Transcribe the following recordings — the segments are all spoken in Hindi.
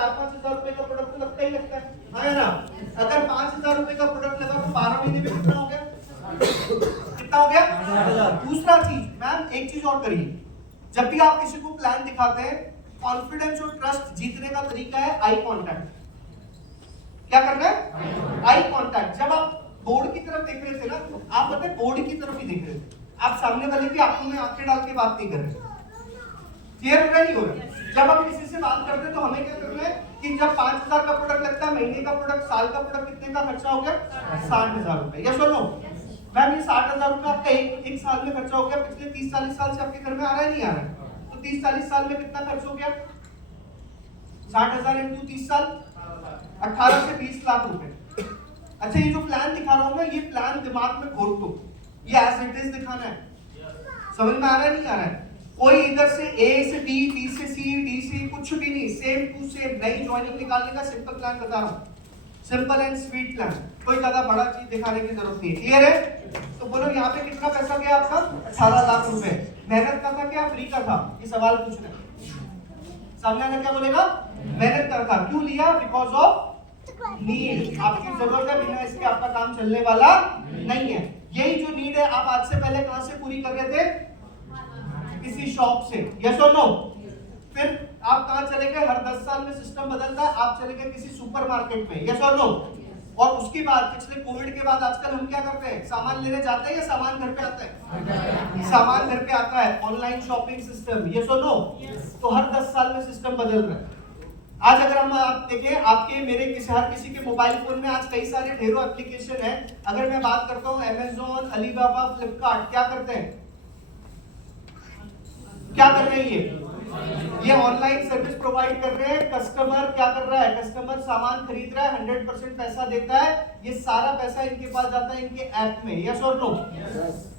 4-5 हजार रुपए का प्रोडक्ट तो लगता ही लगता है ना। अगर 5,000 रुपए का प्रोडक्ट लगा तो 12 महीने में कितना हो गया? कितना हो गया? 5,000। दूसरा चीज मैम, एक चीज और करिए, जब भी आप किसी को प्लान दिखाते हैं, कॉन्फिडेंस और ट्रस्ट जीतने का तरीका है आई कांटेक्ट। क्या करना है? Eye contact. जब आप बोर्ड की तरफ देख रहे थे ना, आप पता है बोर्ड की तरफ ही देख रहे थे, आप सामने वाले की आंखों में आंखें डाल के बात नहीं कर रहे। क्लियर हो रहा नहीं हो रहा? जब हम किसी से बात करते हैं तो हमें क्या करना है कि जब 5,000 का प्रोडक्ट लगता है, महीने का प्रोडक्ट, साल का प्रोडक्ट, कितने का खर्चा हो गया? 60,000 रुपए। यस और नो? मैम ये 60,000 रुपए आपका एक साल में खर्चा हो गया। पिछले 30-40 साल से आपके घर में आ रहा है नहीं आ रहा है? तो 30-40 साल में कितना खर्च हो गया? 60,000 इंटू 30 साल 18 से 20 लाख रुपए। अच्छा, ये जो प्लान दिखा रहा हूं मैं, ये प्लान दिमाग में घोट दो, ये एज इट इज दिखाना है। समझ में आ रहा है नहीं आ रहा है? कोई इधर से ए से बी, बी से सी, डी से कुछ भी नहीं, सेम टू सेम नई ज्वाइनिंग निकालने का सिंपल प्लान बता रहा हूँ, सिंपल एंड स्वीट प्लान। कोई ज्यादा बड़ा चीज दिखाने की जरूरत नहीं है। क्लियर है? तो बोलो यहाँ पे कितना पैसा गया आपका? 18 लाख रुपए। मेहनत का था क्या फ्री का था? ये सवाल पूछ रहे हैं। सामने वाला क्या बोलेगा? मेहनत का था। क्यों लिया? Because of need. आपकी जरूरत है, बिना इसके आपका काम चलने वाला नहीं है। यही जो नीड है, आप आज से पहले कहां से पूरी कर रहे थे? किसी शॉप से। यस और नो? फिर आप कहां चले गए? हर 10 साल में सिस्टम बदलता है, आप चले गए किसी सुपरमार्केट में। यस और नो? और उसके बाद पिछले कोविड के बाद आजकल हम क्या करते हैं? सामान लेने जाते हैं या सामान घर पे आता है? सामान घर पे आता है। Online shopping system. यस और नो? तो हर 10 साल में सिस्टम बदल रहा है। आज अगर हम आप देखें, आपके मेरे हर किसी के मोबाइल फोन में आज कई सारे ढेरों एप्लीकेशन है। अगर मैं बात करता हूँ अमेज़न, अलीबाबा, फ्लिपकार्ट, क्या करते हैं? क्या कर रहे हैं? ये ऑनलाइन सर्विस प्रोवाइड कर रहे हैं। कस्टमर क्या कर रहा है? कस्टमर सामान खरीद रहा है, 100% पैसा देता है। ये सारा पैसा इनके पास जाता है इनके ऐप में। यस और नो?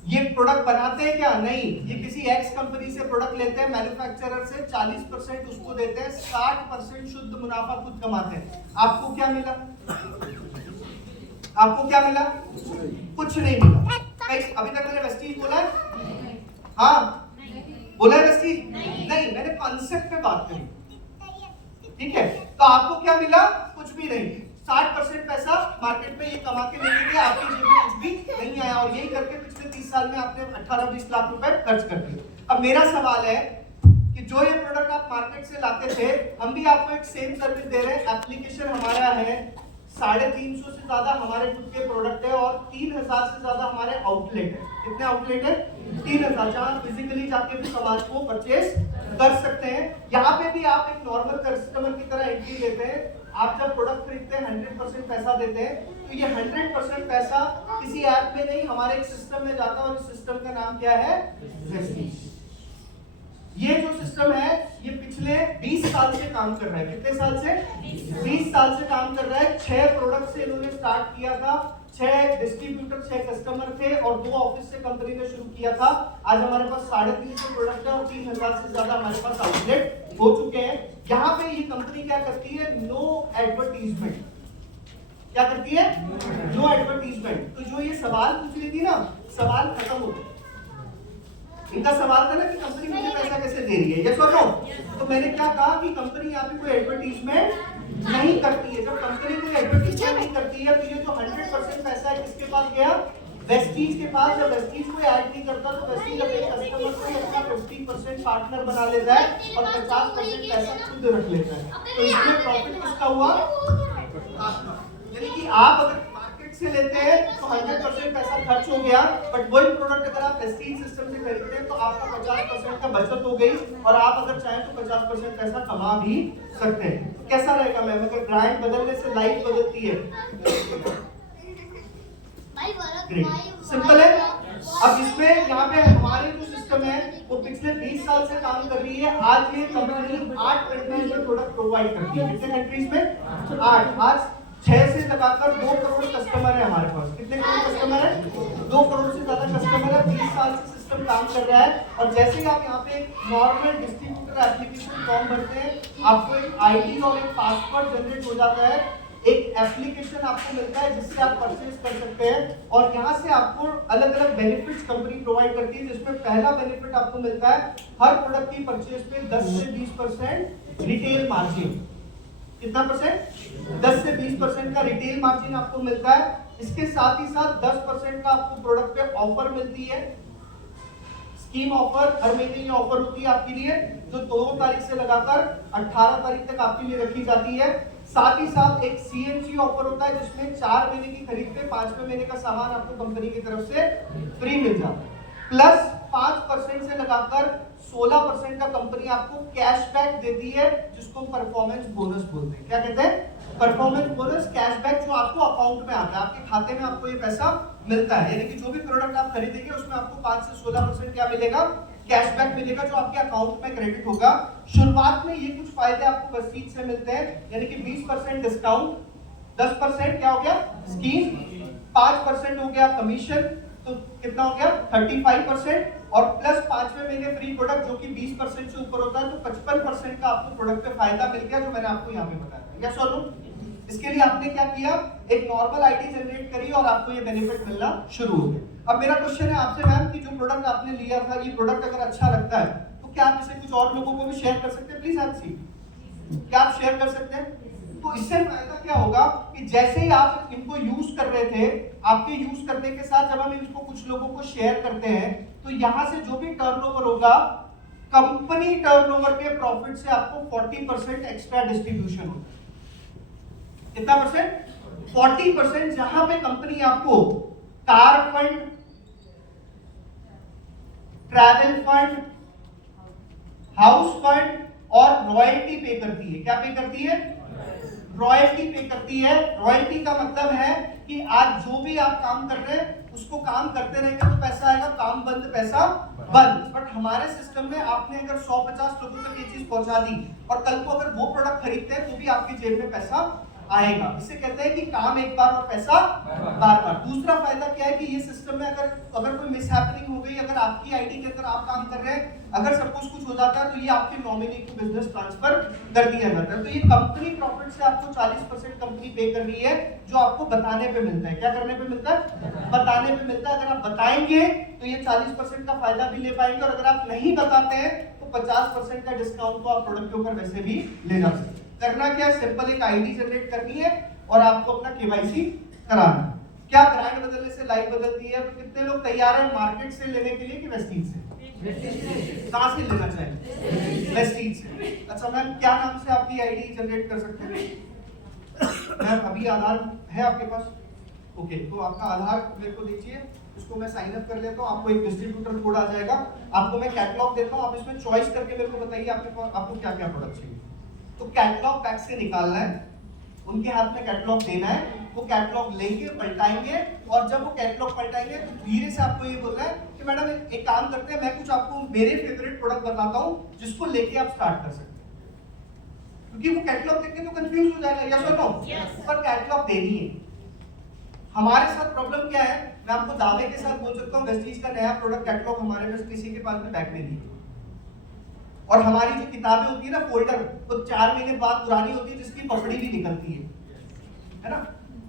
ये प्रोडक्ट बनाते हैं क्या? नहीं, ये किसी एक्स कंपनी से प्रोडक्ट लेते हैं, मैन्युफैक्चरर से 40% उसको देते हैं, 60% शुद्ध मुनाफा खुद कमाते हैं। आपको क्या मिला? आपको क्या मिला? कुछ नहीं मिला। अभी तक मैंने वेस्टीज बोला है? हाँ बोला है वेस्टीज? नहीं, मैंने कॉन्सेप्ट पे बात करी। ठीक है, तो आपको क्या मिला? कुछ भी नहीं। 60% पैसा मार्केट में ये कमा के लेके गए, आपकी जेब में कुछ भी नहीं आया। और यही करके पिछले 30 साल में आपने 18-20 लाख रुपए खर्च कर दिए। अब मेरा सवाल है कि जो ये प्रोडक्ट आप मार्केट से लाते थे, हम भी आपको एक सेम सर्विस दे रहे हैं। एप्लीकेशन हमारा है, 350 से ज्यादा हमारे खुद के प्रोडक्ट है और 3,000 से ज्यादा हमारे आउटलेट है। कितने आउटलेट है? 3,000, जहां फिजिकली जाके भी सामान को परचेस कर सकते हैं। यहाँ पे भी आप एक नॉर्मल कस्टमर की तरह एंट्री लेते हैं। आप जब प्रोडक्ट खरीदते हैं 100% पैसा देते हैं, तो ये 100% पैसा किसी ऐप में नहीं, हमारे एक सिस्टम में जाता है और इस सिस्टम का नाम क्या है? वेस्टीज। ये जो सिस्टम है, ये पिछले 20 साल से काम कर रहा है। कितने साल से? 20 साल से काम कर रहा है। 6 प्रोडक्ट से इन्होंने स्टार्ट किया था, 6 डिस्ट्रीब्यूटर, 6 कस्टमर थे और 2 ऑफिस से कंपनी ने शुरू किया था। आज हमारे पास 350 प्रोडक्ट है और 3,000 से ज्यादा हमारे पास आउटलेट हो चुके हैं। यहाँ पे ये कंपनी क्या करती है? No advertisement. क्या करती है? No advertisement. तो जो ये सवाल पूछ रही थी ना, सवाल खत्म हो गया। इनका सवाल था ना कि कंपनी मुझे पैसा कैसे दे रही है? यस और नो? तो मैंने क्या कहा कि कंपनी यहाँ पे कोई एडवर्टीजमेंट नहीं करती है। जब कंपनी कोई एडवर्टीजमेंट नहीं करती है, तो ये जो 100% पैसा है किसके पास गया? वेस्टीज के पास। जब वेस्टीज कोई ऐड नहीं करता, तो वेस्टीज अपने कस्टमर को अपना 50% पार्टनर बना लेता है और 50% पैसा खुद रख लेता है। तो इसमें प्रॉफिट किसका हुआ? यानी कि आप अगर से लेते हैं तो 100% पैसा खर्च हो गया, बट वही प्रोडक्ट अगर आप वेस्टीज सिस्टम से खरीदते हैं तो आपका 50% का बचत हो गई और आप अगर चाहें तो 50% पैसा कमा भी सकते हैं। तो कैसा रहेगा मैम? अगर ब्रांड बदलने से लाइफ बदलती है। सिंपल है। अब इसमें यहाँ पे हमारे जो सिस्टम है वो पिछले 20 साल से काम कर रही है। आज ये कंपनी 8 कंट्रीज में प्रोडक्ट प्रोवाइड करती है। कितने कंट्रीज में? 8। आज 6 से लगाकर 2 करोड़ कस्टमर है हमारे पास। कितने करोड़ कस्टमर है? 2 करोड़ से ज्यादा कस्टमर है। 20 साल से सिस्टम काम कर रहा है। और जैसे ही आप यहाँ पे नॉर्मल डिस्ट्रीब्यूटर एप्लीकेशन फॉर्म भरते हैं, आपको एक आईडी और एक पासवर्ड जनरेट हो जाता है। एक एप्लीकेशन आपको मिलता है जिससे आप परचेज कर सकते हैं और यहाँ से आपको अलग अलग बेनिफिट्स कंपनी प्रोवाइड करती है। जिसमें पहला बेनिफिट आपको मिलता है, हर प्रोडक्ट की परचेज पे 10 से 20% रिटेल मार्जिन। कितना परसेंट? 10 से 20% का रिटेल मार्जिन आपको मिलता है। इसके साथ ही साथ 10% का आपको प्रोडक्ट पे ऑफर मिलती है, स्कीम ऑफर। हर महीने ये ऑफर होती है आपके लिए, जो 2 तारीख से लगाकर 18 तारीख तक आपके लिए रखी जाती है। साथ ही साथ एक CNC ऑफर होता है, जिसमें 4 महीने की खरीद पे 5वें महीने का सामान आपको कंपनी की तरफ से फ्री मिल जाता है। प्लस 5% से लगाकर 16% का कंपनी आपको कैशबैक देती है, जिसको परफॉर्मेंस बोनस बोलते हैं। क्या कहते हैं? परफॉर्मेंस बोनस, कैशबैक, जो आपको अकाउंट में आता है, आपके खाते में आपको ये पैसा मिलता है। यानी कि जो भी प्रोडक्ट आप खरीदेंगे उसमें आपको 5 से 16% क्या मिलेगा? कैशबैक मिलेगा, जो आपके अकाउंट में क्रेडिट होगा। शुरुआत में ये कुछ फायदे आपको वेस्टीज से मिलते हैं, यानी कि 20% डिस्काउंट, 10% क्या हो गया स्कीम, 5% हो गया कमीशन, तो कितना हो गया 35%, और प्लस 5वें महीने फ्री प्रोडक्ट, जो कि 20% से ऊपर होता है, तो 55% का आपको प्रोडक्ट पे फायदा मिल गया, जो मैंने आपको यहाँ पे बताया। यस और नो? इसके लिए आपने क्या किया? एक नॉर्मल आईडी जनरेट करी और आपको ये बेनिफिट मिलना शुरू हो गया। अब मेरा क्वेश्चन है आपसे मैम कि जो प्रोडक्ट आपने लिया था, ये प्रोडक्ट अगर अच्छा लगता है तो क्या आप इसे कुछ और लोगों को भी शेयर कर सकते हैं? प्लीज आपसी, क्या आप शेयर कर सकते हैं? तो इससे फायदा क्या होगा कि जैसे ही आप इनको यूज कर रहे थे, आपके यूज करने के साथ जब हम इनको कुछ लोगों को शेयर करते हैं, तो यहां से जो भी टर्नओवर होगा, कंपनी टर्नओवर के प्रॉफिट से आपको 40% एक्स्ट्रा डिस्ट्रीब्यूशन होता है। कितना परसेंट? 40%, जहां पे कंपनी आपको car fund, travel fund, house fund और रॉयल्टी पे करती है। क्या पे करती है? रॉयल्टी पे करती है। रॉयल्टी का मतलब है कि आज जो भी आप काम कर रहे हैं उसको काम करते रहेंगे तो पैसा आएगा, काम बंद पैसा बंद। बट हमारे सिस्टम में आपने अगर 150 लोगों तक ये चीज पहुंचा दी और कल को अगर वो प्रोडक्ट खरीदते हैं तो भी आपकी जेब में पैसा आएगा। इसे कहते हैं कि काम एक बार और पैसा बार बार। दूसरा फायदा क्या है कि ये सिस्टम में अगर कोई मिसहैपनिंग हो गई, अगर आपकी आईडी के अंदर आप काम कर रहे हैं, अगर सपोज कुछ हो जाता है तो ये आपके नॉमिनी को बिजनेस ट्रांसफर कर दिया जाता है। तो ये कंपनी प्रॉफिट से आपको 40% कंपनी पे कर रही है, जो आपको बताने पे मिलता है। क्या करने पे मिलता है? बताने पे मिलता है। अगर आप बताएंगे तो ये 40% का फायदा भी ले पाएंगे, और अगर आप नहीं बताते हैं तो 50% का डिस्काउंट तो आप प्रोडक्ट के ऊपर वैसे भी ले जा सकते हैं। करना क्या? सिंपल एक आईडी जनरेट करनी है और आपको अपना KYC कराना है। क्या ब्रांड बदलने से लाइफ बदलती है? तो कितने लोग तैयार हैं मार्केट से लेने के लिए कि वेस्टीज से? कहां से लेना चाहिए? वेस्टीज से। अच्छा मैम, क्या नाम से आपकी आईडी जनरेट कर सकते हैं? मैम अभी आधार है आपके पास? ओके, तो आपका आधार मेरे को दीजिए, उसको मैं साइन अप कर लेता हूँ। आपको एक डिस्ट्रीब्यूटर कोड आ जाएगा, आपको मैं कैटलॉग देता हूँ, आप इसमें चॉइस करके मेरे को बताइए आपको क्या क्या प्रोडक्ट चाहिए। तो कैटलॉग बैग से निकालना है, उनके हाथ में कैटलॉग देना है, वो कैटलॉग लेंगे, पलटाएंगे, और जब वो कैटलॉग पलटाएंगे तो धीरे से आपको ये बोलना है कि मैडम एक काम करते हैं, मैं कुछ आपको मेरे फेवरेट प्रोडक्ट बताता हूँ जिसको लेके आप स्टार्ट कर सकते हैं। क्योंकि वो कैटलॉग देख के तो कंफ्यूज हो जाएगा, यस और नो? पर कैटलॉग देनी है। हमारे साथ प्रॉब्लम क्या है, मैं आपको दावे के साथ बोल सकता हूँ, वेस्टीज का नया प्रोडक्ट कैटलॉग हमारे पास किसी के पास में बैग में नहीं है। और हमारी जो किताबें होती है ना, फोल्डर, तो 4 महीने बाद पुरानी होती है, जिसकी पपड़ी भी निकलती है ना।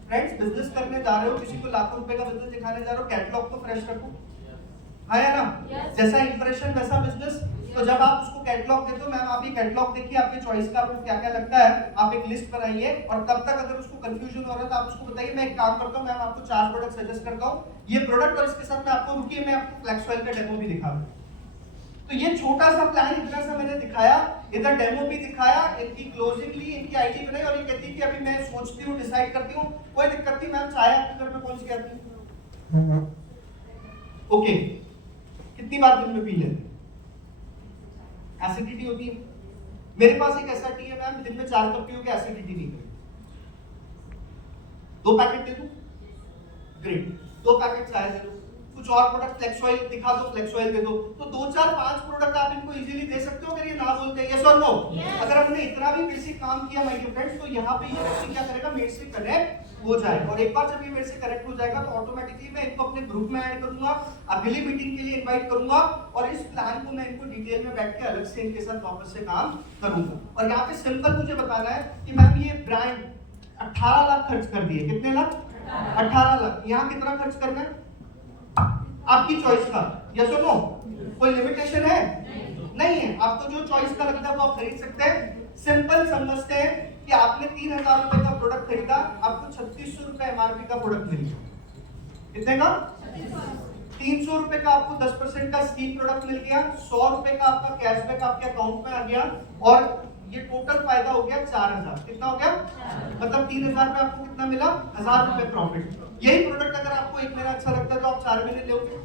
फ्रेंड्स, बिजनेस करने जा रहे हो, किसी को लाखों रुपए का बिजनेस दिखाने जा रहे हो, कैटलॉग तो फ्रेश रखो, है ना? जैसा इंप्रेशन वैसा बिजनेस। तो जब आप उसको कैटलॉग देते हो, मैम आप ये कैटलॉग देखिए, आपके चॉइस का आपको क्या क्या लगता है, आप एक लिस्ट बनाइए, और तब तक अगर उसको कंफ्यूजन हो रहा है तो आप उसको बताइए, मैं एक काम करता हूँ, मैम आपको 4 प्रोडक्ट सजेस्ट करता हूँ, ये प्रोडक्ट, और इसके साथ मैं आपको, रुकिए मैं आपको फ्लैक्स ऑयल का डेमो भी दिखा दूँ। तो ये छोटा सा प्लान इतना सा मैंने दिखाया, इधर डेमो भी दिखाया, इनकी क्लोजिंग ली, इनकी आईडी बनाई, और ये कहती है कि अभी मैं सोचती हूँ, डिसाइड करती हूँ। कोई दिक्कत नहीं मैम, चाय आपके घर में कौन सी आती है? ओके, कितनी बार दिन में पी लेते? एसिडिटी होती है? मेरे पास एक ऐसा टी है मैम, दिन में 4 कप पियोगे एसिडिटी नहीं करेगी। 2 पैकेट दे दूं? ग्रेट, 2 पैकेट चाय दे दो, कुछ और प्रोडक्ट फ्लेक्स ऑयल दिखा दो, फ्लेक्स ऑयल दे दो, तो 2 4 5 प्रोडक्ट आप इनको इजीली दे सकते हो अगर ये ना बोलते हैं, यस और नो? अगर हमने इतना भी बेसिक काम किया माय डियर फ्रेंड्स, तो यहाँ पे ये व्यक्ति क्या करेगा, मेरे से कनेक्ट हो जाएगा। और एक बार जब ये मेरे से कनेक्ट हो जाएगा तो ऑटोमेटिकली मैं इनको अपने ग्रुप में ऐड करूंगा, अगली मीटिंग के लिए इनवाइट करूंगा, और इस प्लान को मैं इनको डिटेल में बैठ के अलग से इनके साथ वापस से काम करूंगा। और यहाँ पे सिंपल मुझे बताना है कि मैम ये ब्रांड 18 लाख खर्च कर दिए, कितने लाख? 18 लाख। यहाँ कितना खर्च करना है आपकी चॉइस का, यस और नो? कोई लिमिटेशन है? नहीं है। आपको जो चॉइस का लगता है वो आप खरीद सकते हैं। सिंपल समझते हैं कि आपने 3,000 रुपए का प्रोडक्ट खरीदा, आपको 3600 रुपए एमआरपी का प्रोडक्ट मिल गया। कितने का? 300 रुपए का आपको 10% का स्कीम प्रोडक्ट मिल गया, 100 रुपए का आपका कैशबैक आपके अकाउंट में आ गया, और ये टोटल फायदा हो गया 4,000। कितना हो गया? मतलब 3,000 पे आपको कितना मिला? 1,000 रुपए प्रॉफिट। यही प्रोडक्ट अगर आपको एक महीना अच्छा लगता है तो आप 4 महीने लोगे,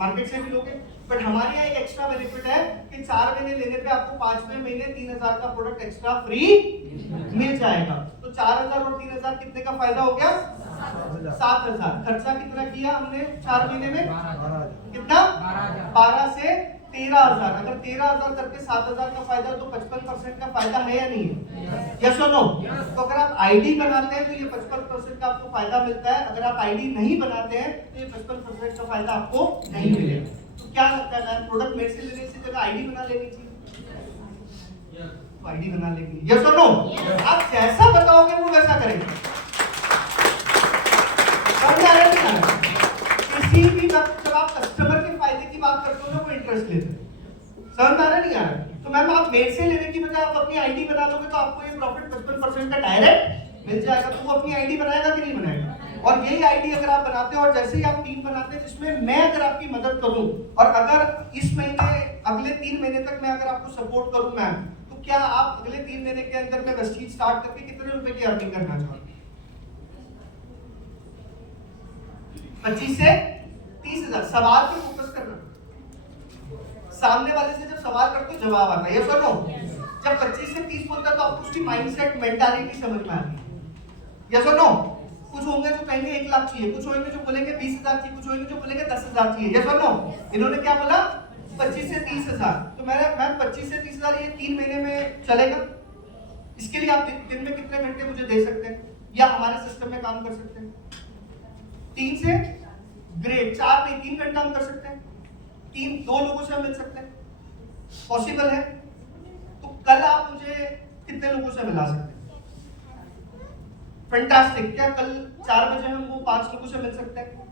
मार्केट से भी लोगे। बट हमारे यहाँ एक एक्स्ट्रा बेनिफिट है कि 4 महीने लेने पे आपको 5वें महीने 3,000 का प्रोडक्ट एक्स्ट्रा फ्री मिल जाएगा। तो 4,000 और 3,000 कितने का फायदा हो गया? 7,000। खर्चा कितना किया हमने 4 महीने में? कितना? 12 से 13,000। अगर 13,000 करके 7,000 का फायदा तो 55% का फायदा है या नहीं है? यस और नो? तो अगर आप आईडी बनाते हैं तो ये 55% का आपको फायदा मिलता है, अगर आप आईडी नहीं बनाते हैं तो ये 55% का फायदा आपको नहीं मिलेगा। तो क्या लगता है मैम, प्रोडक्ट मेरे से लेने से जगह आईडी बना लेनी चाहिए? आईडी बना लेंगे। यस और नो? आप जैसा बताओगे वो वैसा करेंगे। समझ आ रहा है ना? किसी भी वक्त जब आप कस्टमर के फायदे की बात करते हो ना, वो इंटरेस्ट लेते हैं। समझ आ रहा नहीं आ रहा? तो मैम आप मेरे से लेने की बजाय आप अपनी आईडी बना लोगे तो आपको ये प्रॉफिट 55% का डायरेक्ट मिल जाएगा। तो वो अपनी आईडी बनाएगा कि नहीं बनाएगा? और यही आईडी अगर आप बनाते हो और जैसे ही आप टीम बनाते हैं जिसमें मैं अगर आपकी मदद करूं, और अगर इस महीने अगले 3 महीने तक मैं अगर आपको सपोर्ट करूं मैम, तो क्या आप अगले 3 महीने के अंदर में वेस्टीज स्टार्ट करके कितने रुपए की अर्निंग करना चाहोगे? 25 से 30,000। सवाल पे फोकस करना। सामने वाले से जब सवाल करते हो जवाब आता है, यस और नो? जब 25 से 30 बोलता है तो आपको उसकी माइंडसेट मेंटालिटी समझ में आती है। यस और नो? कुछ होंगे जो कहेंगे 1 लाख चाहिए, कुछ होंगे जो बोलेंगे 20,000 चाहिए, कुछ होंगे जो बोलेंगे 10,000 चाहिए। यस और नो? इन्होंने क्या बोला? 25 से 30,000। तो मैम 25 से 30,000 ये 3 महीने में चलेगा? इसके लिए आप दिन में कितने घंटे मुझे दे सकते हैं या हमारे सिस्टम में काम कर सकते हैं? 3 से ग्रेट, 4 नहीं 3 घंटा हम कर सकते हैं। 2 लोगों से हम मिल सकते हैं, पॉसिबल है? तो कल आप मुझे कितने लोगों से मिला सकते हैं? फैंटास्टिक। क्या कल 4 बजे हम वो 5 लोगों से मिल सकते हैं?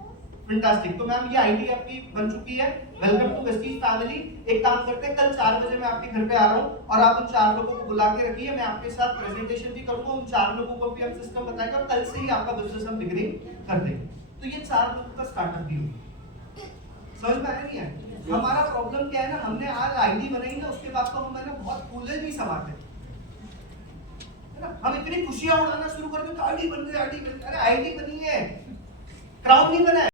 फैंटास्टिक। तो मैम ये आईडी आपकी बन चुकी है। Welcome to Vestige family. एक काम करते हैं, कल 4 बजे मैं आपके घर पे आ रहा हूँ और आप उन 4 लोगों को बुला के रखिए, मैं आपके साथ प्रेजेंटेशन भी करूंगा, उन 4 लोगों को भी हम सिस्टम बताएंगे और कल से ही आपका बिजनेस हम बिगिनिंग कर देंगे। तो ये 4 लोगों का स्टार्टअप भी होगा। समझ में आया नहीं है? हमारा प्रॉब्लम क्या है ना, हमने आज आईडी बनाई ना, उसके बाद तो हमें ना बहुत फूले भी समाते हैं ना, हम इतनी खुशियां उड़ाना शुरू कर देते, आईडी बन गई, आईडी बन गई। अरे आईडी बनी है, क्राउड नहीं बना है।